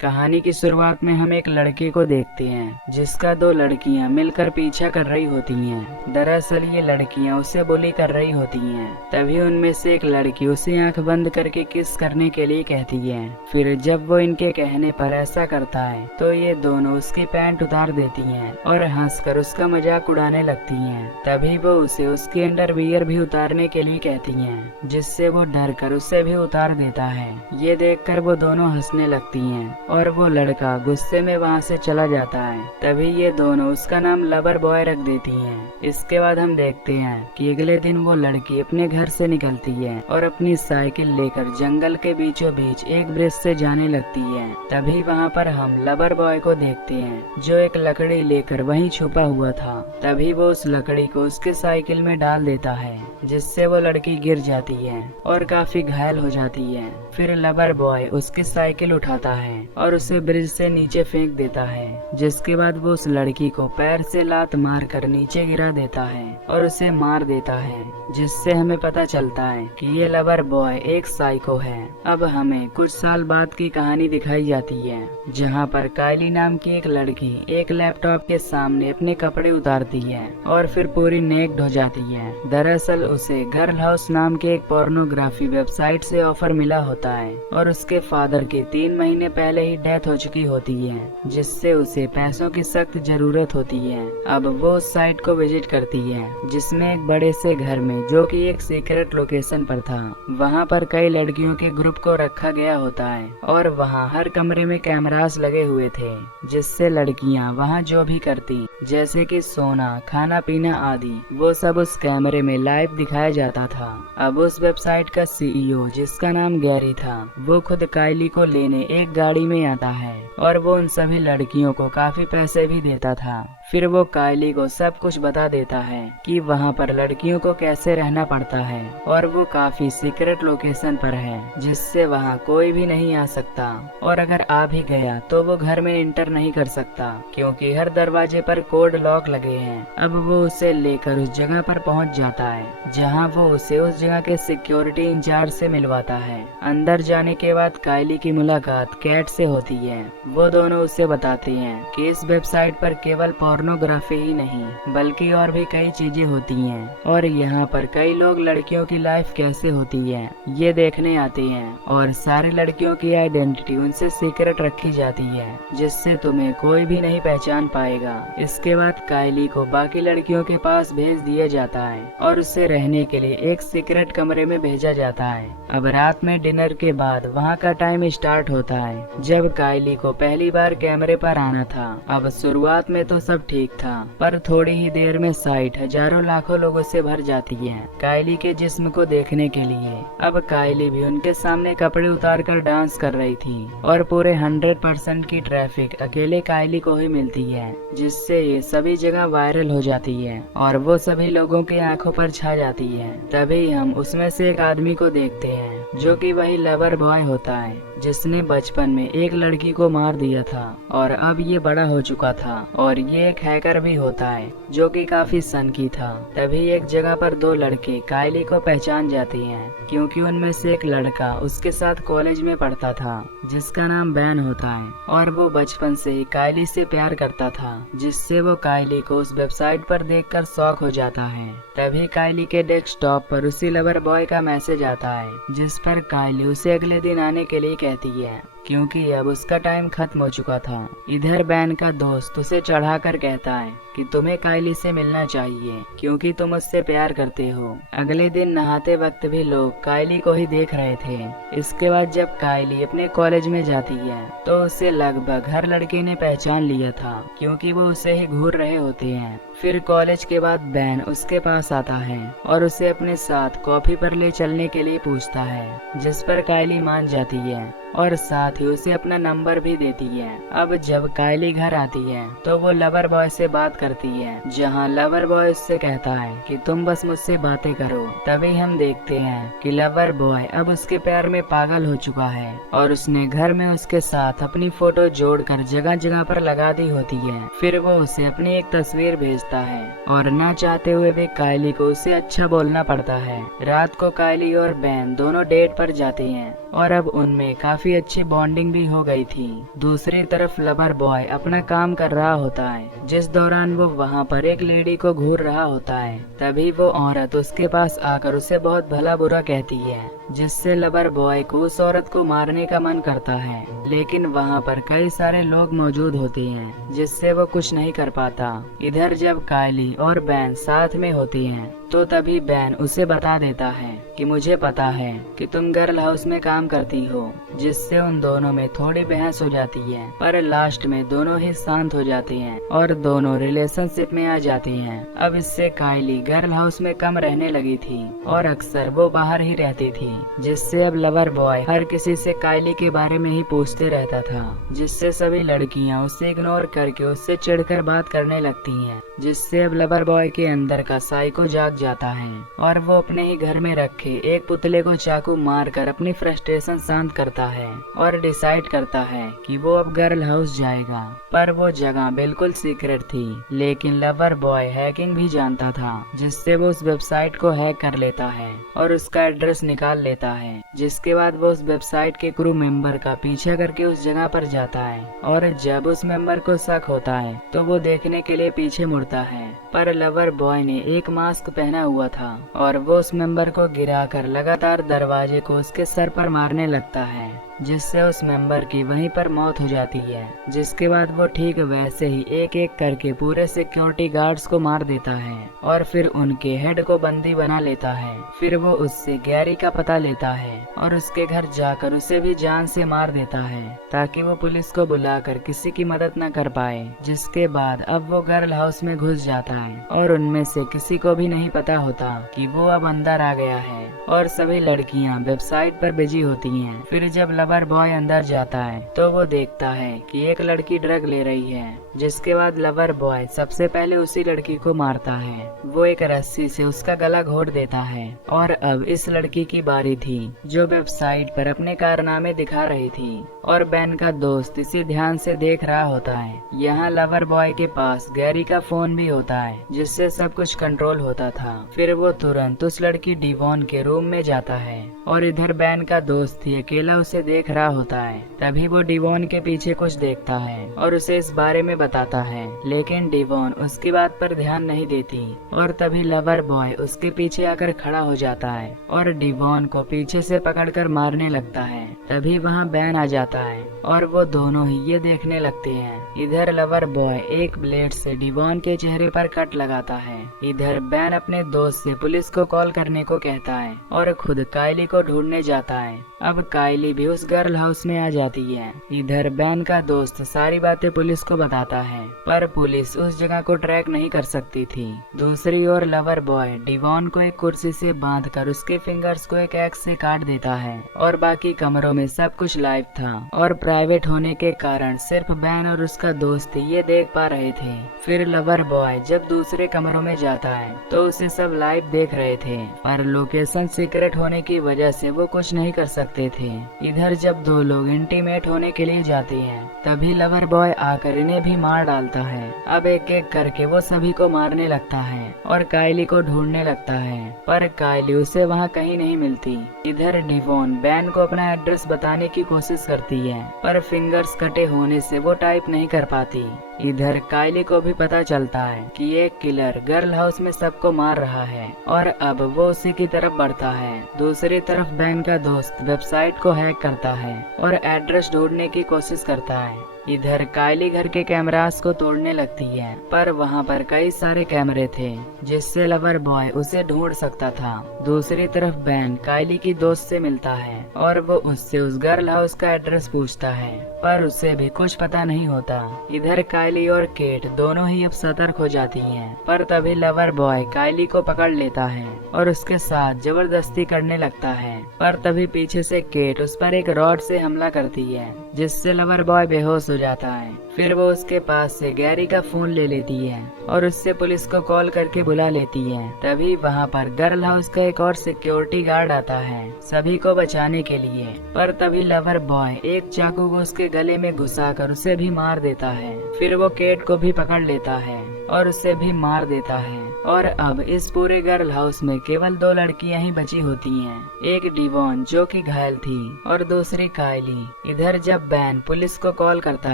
कहानी की शुरुआत में हम एक लड़के को देखते हैं जिसका दो लड़कियां मिलकर पीछा कर रही होती हैं। दरअसल ये लड़कियां उसे बुली कर रही होती हैं। तभी उनमें से एक लड़की उसे आंख बंद करके किस करने के लिए कहती है। फिर जब वो इनके कहने पर ऐसा करता है तो ये दोनों उसकी पैंट उतार देती हैं और हंसकर उसका मजाक उड़ाने लगती हैं। तभी वो उसे उसकी अंडरवियर भी उतारने के लिए कहती हैं, जिससे वो डर कर उसे भी उतार देता है। ये देखकर वो दोनों हंसने लगती हैं और वो लड़का गुस्से में वहाँ से चला जाता है। तभी ये दोनों उसका नाम लवर बॉय रख देती हैं। इसके बाद हम देखते हैं कि अगले दिन वो लड़की अपने घर से निकलती है और अपनी साइकिल लेकर जंगल के बीचों बीच एक ब्रिज से जाने लगती है। तभी वहाँ पर हम लवर बॉय को देखते हैं जो एक लकड़ी लेकर वहीं छुपा हुआ था। तभी वो उस लकड़ी को उसके साइकिल में डाल देता है, जिससे वो लड़की गिर जाती है और काफी घायल हो जाती है। फिर लवर बॉय उसकी साइकिल उठाता है और उसे ब्रिज से नीचे फेंक देता है, जिसके बाद वो उस लड़की को पैर से लात मार कर नीचे गिरा देता है और उसे मार देता है, जिससे हमें पता चलता है कि ये लवर बॉय एक साइको है। अब हमें कुछ साल बाद की कहानी दिखाई जाती है, जहाँ पर कायली नाम की एक लड़की एक लैपटॉप के सामने अपने कपड़े उतारती है और फिर पूरी नेक्ड हो जाती है। दरअसल उसे गर्ल हाउस नाम के एक पोर्नोग्राफी वेबसाइट से ऑफर मिला होता है और उसके फादर की 3 महीने पहले ही डेथ हो चुकी होती है, जिससे उसे पैसों की सख्त जरूरत होती है। अब वो उस साइट को विजिट करती है, जिसमें एक बड़े से घर में, जो कि एक सीक्रेट लोकेशन पर था, वहाँ पर कई लड़कियों के ग्रुप को रखा गया होता है और वहाँ हर कमरे में कैमरास लगे हुए थे, जिससे लड़कियाँ वहाँ जो भी करती, जैसे कि सोना, खाना पीना आदि, वो सब उस कैमरे में लाइव दिखाया जाता था। अब उस वेबसाइट का सीईओ, जिसका नाम गैरी था, वो खुद कायली को लेने एक गाड़ी में आता है और वो उन सभी लड़कियों को काफी पैसे भी देता था। फिर वो कायली को सब कुछ बता देता है कि वहाँ पर लड़कियों को कैसे रहना पड़ता है और वो काफी सीक्रेट लोकेशन पर है, जिससे वहाँ कोई भी नहीं आ सकता और अगर आ भी गया तो वो घर में एंटर नहीं कर सकता, क्योंकि हर दरवाजे पर कोड लॉक लगे हैं। अब वो उसे लेकर उस जगह पर पहुँच जाता है, जहाँ वो उसे उस जगह के सिक्योरिटी इंचार्ज से मिलवाता है। अंदर जाने के बाद कायली की मुलाकात कैट से होती है। वो दोनों उसे बताते हैं कि इस वेबसाइट पर केवल पोर्नोग्राफी ही नहीं बल्कि और भी कई चीजें होती हैं और यहाँ पर कई लोग लड़कियों की लाइफ कैसे होती है ये देखने आते हैं और सारी लड़कियों की आइडेंटिटी उनसे सीक्रेट रखी जाती है, जिससे तुम्हें कोई भी नहीं पहचान पाएगा। इसके बाद कायली को बाकी लड़कियों के पास भेज दिया जाता है और उसे रहने के लिए एक सीक्रेट कमरे में भेजा जाता है। अब रात में डिनर के बाद वहाँ का टाइम स्टार्ट होता है, जब कायली को पहली बार कैमरे पर आना था। अब शुरुआत में तो सब ठीक था, पर थोड़ी ही देर में साइट हजारों लाखों लोगों से भर जाती है कायली के जिस्म को देखने के लिए। अब कायली भी उनके सामने कपड़े उतारकर डांस कर रही थी और पूरे 100% की ट्रैफिक अकेले कायली को ही मिलती है, जिससे ये सभी जगह वायरल हो जाती है और वो सभी लोगों की आंखों पर छा जाती है। तभी हम उसमें से एक आदमी को देखते हैं, जो कि वही लवर बॉय होता है, जिसने बचपन में एक लड़की को मार दिया था और अब ये बड़ा हो चुका था और ये एक हैकर भी होता है, जो कि काफी सनकी था। तभी एक जगह पर दो लड़के कायली को पहचान जाते हैं, क्योंकि उनमें से एक लड़का उसके साथ कॉलेज में पढ़ता था, जिसका नाम बैन होता है और वो बचपन से ही कायली से प्यार करता था, जिससे वो कायली को उस वेबसाइट पर देखकर शॉक हो जाता है। तभी कायली के डेस्कटॉप पर उसी लवर बॉय का मैसेज आता है, जिस पर कायली उसे अगले दिन आने के लिए कहती है, क्योंकि अब उसका टाइम खत्म हो चुका था। इधर बैन का दोस्त उसे चढ़ाकर कहता है कि तुम्हें कायली से मिलना चाहिए, क्योंकि तुम उससे प्यार करते हो। अगले दिन नहाते वक्त भी लोग कायली को ही देख रहे थे। इसके बाद जब कायली अपने कॉलेज में जाती है तो उसे लगभग हर लड़के ने पहचान लिया था, क्योंकि वो उसे ही घूर रहे होते हैं। फिर कॉलेज के बाद बैन उसके पास आता है और उसे अपने साथ कॉफी पर ले चलने के लिए पूछता है, जिस पर कायली मान जाती है और साथ ही उसे अपना नंबर भी देती है। अब जब कायली घर आती है तो वो लवर बॉय से बात करती है, जहाँ लवर बॉय उससे कहता है कि तुम बस मुझसे बातें करो। तभी हम देखते हैं कि लवर बॉय अब उसके प्यार में पागल हो चुका है और उसने घर में उसके साथ अपनी फोटो जोड़कर जगह जगह पर लगा दी होती है। फिर वो उसे अपनी एक तस्वीर भेजता है और ना चाहते हुए भी कायली को उसे अच्छा बोलना पड़ता है। रात को कायली और बैन दोनों डेट पर जाते हैं और अब उनमें काफी अच्छी बॉन्डिंग भी हो गई थी। दूसरी तरफ लवर बॉय अपना काम कर रहा होता है। जिस दौरान वो वहाँ पर एक लेडी को घूर रहा होता है, तभी वो औरत उसके पास आकर उसे बहुत भला बुरा कहती है, जिससे लवर बॉय को उस औरत को मारने का मन करता है। लेकिन वहाँ पर कई सारे लोग मौजूद होते हैं, जिससे वो कुछ नहीं कर पाता। इधर जब कायली और बैन साथ में होती हैं, तो तभी बैन उसे बता देता है कि मुझे पता है कि तुम गर्ल हाउस में काम करती हो, जिससे उन दोनों में थोड़ी बहस हो जाती है। पर लास्ट में दोनों ही शांत हो जाते हैं और दोनों रिलेशनशिप में आ जाती हैं। अब इससे कायली गर्ल हाउस में कम रहने लगी थी और अक्सर वो बाहर ही रहती थी, जिससे अब लवर बॉय हर किसी से कायली के बारे में ही पूछते रहता था, जिससे सभी लड़कियां उसे इग्नोर करके उससे चिढ़कर बात करने लगती हैं, जिससे अब लवर बॉय के अंदर का साइको जाग जाता है और वो अपने ही घर में रखे एक पुतले को चाकू मारकर अपनी फ्रस्ट्रेशन शांत करता है और डिसाइड करता है कि वो अब गर्ल हाउस जाएगा। पर वो जगह बिल्कुल सीक्रेट थी, लेकिन लवर बॉय हैकिंग भी जानता था, जिससे वो उस वेबसाइट को हैक कर लेता है और उसका एड्रेस निकाल लेता है। जिसके बाद वो उस वेबसाइट के क्रू मेंबर का पीछा करके उस जगह पर जाता है और जब उस मेंबर को शक होता है तो वो देखने के लिए पीछे मुड़ता है। पर लवर बॉय ने एक मास्क पहना हुआ था और वो उस मेंबर को गिराकर लगातार दरवाजे को उसके सर पर मारने लगता है, जिससे उस मेंबर की वहीं पर मौत हो जाती है। जिसके बाद वो ठीक वैसे ही एक एक करके पूरे सिक्योरिटी गार्ड्स को मार देता है और फिर उनके हेड को बंदी बना लेता है। फिर वो उससे गैरी का पता लेता है और उसके घर जाकर उसे भी जान से मार देता है, ताकि वो पुलिस को बुलाकर किसी की मदद न कर पाए। जिसके बाद अब वो गर्ल हाउस में घुस जाता है और उनमें से किसी को भी नहीं पता होता कि वो अब अंदर आ गया है और सभी लड़कियां वेबसाइट पर बिजी होती हैं। फिर जब लवर बॉय अंदर जाता है तो वो देखता है कि एक लड़की ड्रग ले रही है, जिसके बाद लवर बॉय सबसे पहले उसी लड़की को मारता है। वो एक रस्सी से उसका गला घोट देता है और अब इस लड़की की बारी थी, जो वेबसाइट पर अपने कारनामे दिखा रही थी और बैन का दोस्त इसे ध्यान से देख रहा होता है। यहाँ लवर बॉय के पास गैरी का फोन भी होता है, जिससे सब कुछ कंट्रोल होता था। फिर वो तुरंत उस लड़की डिवॉन के रूम में जाता है और इधर बैन का दोस्त ही अकेला उसे देख रहा होता है। तभी वो डिवॉन के पीछे कुछ देखता है और उसे इस बारे में बताता है, लेकिन डिवॉन उसकी बात पर ध्यान नहीं देती और तभी लवर बॉय उसके पीछे आकर खड़ा हो जाता है और डिवॉन को पीछे से पकड़कर मारने लगता है। तभी वहाँ बैन आ जाता है और वो दोनों ही ये देखने लगते हैं। इधर लवर बॉय एक ब्लेड से डिवॉन के चेहरे पर कट लगाता है। इधर बैन अपने दोस्त से पुलिस को कॉल करने को कहता है और खुद कायली को ढूंढने जाता है। अब कायली भी उस गर्ल हाउस में आ जाती है। इधर बैन का दोस्त सारी बातें पुलिस को बताता है, पर पुलिस उस जगह को ट्रैक नहीं कर सकती थी। दूसरी ओर लवर बॉय डिवॉन को एक कुर्सी से बांधकर उसके फिंगर्स को एक एक्स से काट देता है और बाकी कमरों में सब कुछ लाइव था और प्राइवेट होने के कारण सिर्फ बैन और उसका दोस्त ये देख पा रहे थे। फिर लवर बॉय जब दूसरे कमरों में जाता है तो उसे सब लाइव देख रहे थे, पर लोकेशन सीक्रेट होने की वजह से वो कुछ नहीं कर सकते थे। इधर जब दो लोग इंटीमेट होने के लिए जाते हैं, तभी लवर बॉय आकर इन्हें भी मार डालता है। अब एक एक करके वो सभी को मारने लगता है और कायली को ढूंढने लगता है, पर कायली उसे वहाँ कहीं नहीं मिलती। इधर डिवॉन बैन को अपना एड्रेस बताने की कोशिश करती है, पर फिंगर्स कटे होने से वो टाइप नहीं कर पाती। इधर कायली को भी पता चलता है कि एक किलर गर्ल हाउस में सबको मार रहा है और अब वो उसी की तरफ बढ़ता है। दूसरी तरफ बैन का दोस्त वेबसाइट को हैक करता है और एड्रेस ढूंढने की कोशिश करता है। इधर कायली घर के कैमरास को तोड़ने लगती है, पर वहाँ पर कई सारे कैमरे थे जिससे लवर बॉय उसे ढूंढ सकता था। दूसरी तरफ बैन कायली की दोस्त से मिलता है और वो उससे उस गर्ल हाउस का एड्रेस पूछता है, पर उसे भी कुछ पता नहीं होता। इधर कायली और केट दोनों ही अब सतर्क हो जाती हैं, पर तभी लवर बॉय कायली को पकड़ लेता है और उसके साथ जबरदस्ती करने लगता है। पर तभी पीछे से केट उस पर एक रॉड से हमला करती है, जिससे लवर बॉय बेहोश हो जाता है। फिर वो उसके पास से गैरी का फोन ले लेती है और उससे पुलिस को कॉल करके बुला लेती है। तभी वहाँ पर गर्ल हाउस का एक और सिक्योरिटी गार्ड आता है सभी को बचाने के लिए, पर तभी लवर बॉय एक चाकू को उसके गले में घुसाकर उसे भी मार देता है। फिर वो केट को भी पकड़ लेता है और उसे भी मार देता है और अब इस पूरे गर्ल हाउस में केवल दो लड़कियां ही बची होती हैं। एक डिवॉन जो कि घायल थी और दूसरी कायली। इधर जब बैन पुलिस को कॉल करता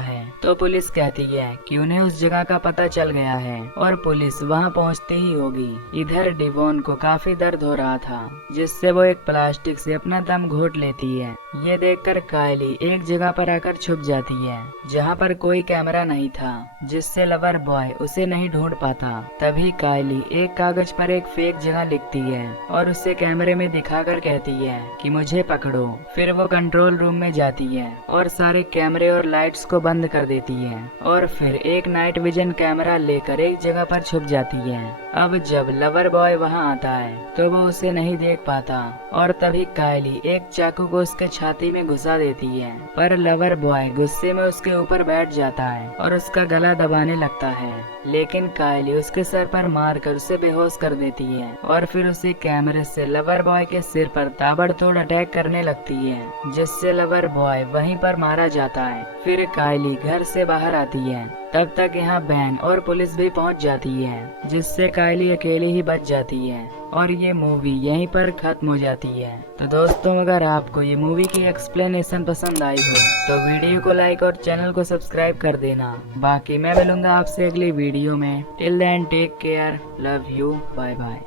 है तो पुलिस कहती है कि उन्हें उस जगह का पता चल गया है और पुलिस वहां पहुंचती ही होगी। इधर डिवोन को काफी दर्द हो रहा था, जिससे वो एक प्लास्टिक से अपना दम घोट लेती है। ये देखकर कायली एक जगह पर आकर छुप जाती है जहाँ पर कोई कैमरा नहीं था, जिससे लवर बॉय उसे नहीं ढूंढ पाता। तभी कायली एक कागज पर एक फेक जगह लिखती है और उसे कैमरे में दिखाकर कहती है कि मुझे पकड़ो। फिर वो कंट्रोल रूम में जाती है और सारे कैमरे और लाइट्स को बंद कर देती है और फिर एक नाइट विजन कैमरा लेकर एक जगह पर छुप जाती है। अब जब लवर बॉय वहां आता है तो वो उसे नहीं देख पाता और तभी कायली एक चाकू को उसके छाती में घुसा देती है, पर लवर बॉय गुस्से में उसके ऊपर बैठ जाता है और उसका गला दबाने लगता है। लेकिन कायली उसके सर पर मारकर उसे बेहोश कर देती है और फिर उसे कैमरे से लवर बॉय के सिर पर ताबड़तोड़ अटैक करने लगती है, जिससे लवर बॉय वहीं पर मारा जाता है। फिर कायली घर से बाहर आती है। तब तक यहाँ बैन और पुलिस भी पहुँच जाती है, जिससे कायली अकेली ही बच जाती है और ये मूवी यहीं पर खत्म हो जाती है। तो दोस्तों, अगर आपको ये मूवी की एक्सप्लेनेशन पसंद आई हो तो वीडियो को लाइक और चैनल को सब्सक्राइब कर देना। बाकी मैं मिलूंगा आपसे अगली वीडियो में। Till then take care, love you, bye bye.